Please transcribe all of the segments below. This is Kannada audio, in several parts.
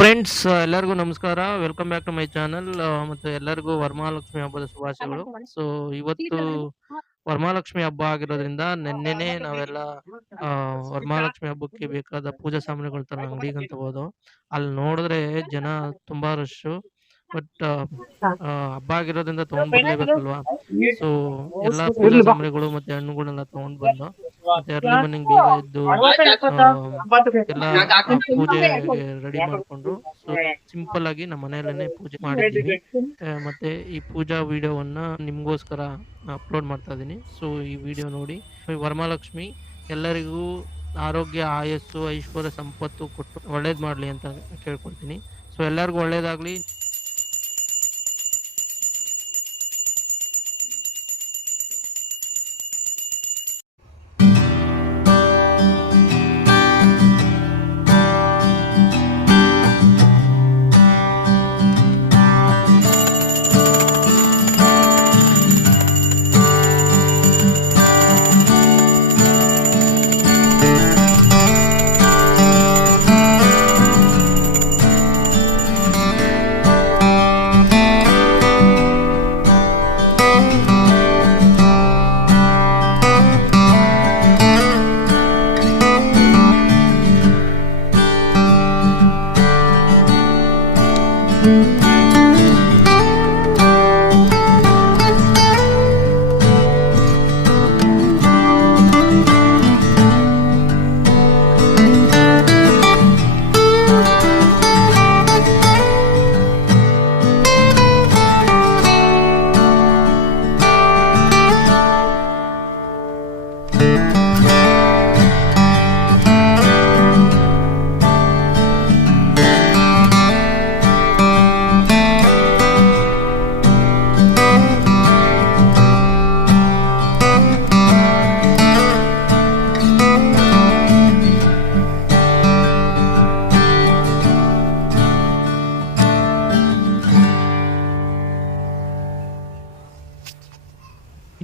ಫ್ರೆಂಡ್ಸ್, ಎಲ್ಲರಿಗೂ ನಮಸ್ಕಾರ. Welcome back to my channel. ಮತ್ತು ಎಲ್ಲರಿಗೂ ವರಮಹಾಲಕ್ಷ್ಮಿ ಹಬ್ಬದ ಶುಭಾಶಯಗಳು. ಸೊ ಇವತ್ತು ವರಮಹಾಲಕ್ಷ್ಮಿ ಹಬ್ಬ ಆಗಿರೋದ್ರಿಂದ ನಿನ್ನೆನೆ ನಾವೆಲ್ಲ ವರಮಹಾಲಕ್ಷ್ಮಿ ಹಬ್ಬಕ್ಕೆ ಬೇಕಾದ ಪೂಜಾ ಸಾಮಾನುಗಳು ತರ ಅಂಗಡಿಗೆ ಅಂತ ಹೋದೋ. ಅಲ್ಲಿ ನೋಡಿದ್ರೆ ಜನ ತುಂಬಾ ರಶ್ಶು. ಬಟ್ ಹಬ್ಬ ಆಗಿರೋದ್ರಿಂದ ತಗೊಂಡ್ ಬರ್ಲೇಬೇಕಲ್ವಾ. ಸೊ ಎಲ್ಲಾ ಪೂಜಾ ಸಾಮಾನುಗಳು ಮತ್ತೆ ಹಣ್ಣುಗಳನ್ನೆಲ್ಲ ತಗೊಂಡ್ ಬಂದು ಮತ್ತೆ ಅರ್ಲಿ ಮಾರ್ನಿಂಗ್ ಬೇಗ ಎದ್ದು ಎಲ್ಲ ಪೂಜೆಗೆ ರೆಡಿ ಮಾಡ್ಕೊಂಡು ಸೊ ಸಿಂಪಲ್ ಆಗಿ ನಮ್ಮ ಮನೆಯಲ್ಲೇನೆ ಪೂಜೆ ಮಾಡಿದ್ದೀನಿ. ಮತ್ತೆ ಈ ಪೂಜಾ ವಿಡಿಯೋವನ್ನ ನಿಮ್ಗೋಸ್ಕರ ಅಪ್ಲೋಡ್ ಮಾಡ್ತಾ ಇದ್ದೀನಿ. ಸೊ ಈ ವಿಡಿಯೋ ನೋಡಿ. ವರಮಹಾಲಕ್ಷ್ಮಿ ಎಲ್ಲರಿಗೂ ಆರೋಗ್ಯ, ಆಯಸ್ಸು, ಐಶ್ವರ್ಯ, ಸಂಪತ್ತು ಕೊಟ್ಟು ಒಳ್ಳೇದ್ ಮಾಡ್ಲಿ ಅಂತ ಕೇಳ್ಕೊಳ್ತೀನಿ. ಸೊ ಎಲ್ಲರಿಗೂ ಒಳ್ಳೇದಾಗ್ಲಿ.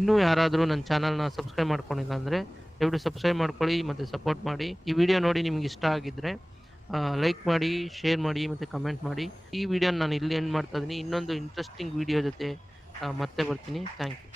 ಇನ್ನೂ ಯಾರಾದರೂ ನನ್ನ ಚಾನಲ್ನ ಸಬ್ಸ್ಕ್ರೈಬ್ ಮಾಡ್ಕೊಂಡಿಲ್ಲ ಅಂದರೆ ದಯವಿಟ್ಟು ಸಬ್ಸ್ಕ್ರೈಬ್ ಮಾಡ್ಕೊಳ್ಳಿ ಮತ್ತು ಸಪೋರ್ಟ್ ಮಾಡಿ. ಈ ವಿಡಿಯೋ ನೋಡಿ ನಿಮ್ಗೆ ಇಷ್ಟ ಆಗಿದ್ದರೆ ಲೈಕ್ ಮಾಡಿ, ಶೇರ್ ಮಾಡಿ ಮತ್ತು ಕಮೆಂಟ್ ಮಾಡಿ. ಈ ವಿಡಿಯೋನ ನಾನು ಇಲ್ಲಿ ಎಂಡ್ ಮಾಡ್ತಾ ಇದ್ದೀನಿ. ಇನ್ನೊಂದು ಇಂಟ್ರೆಸ್ಟಿಂಗ್ ವಿಡಿಯೋ ಜೊತೆ ಮತ್ತೆ ಬರ್ತೀನಿ. Thank you.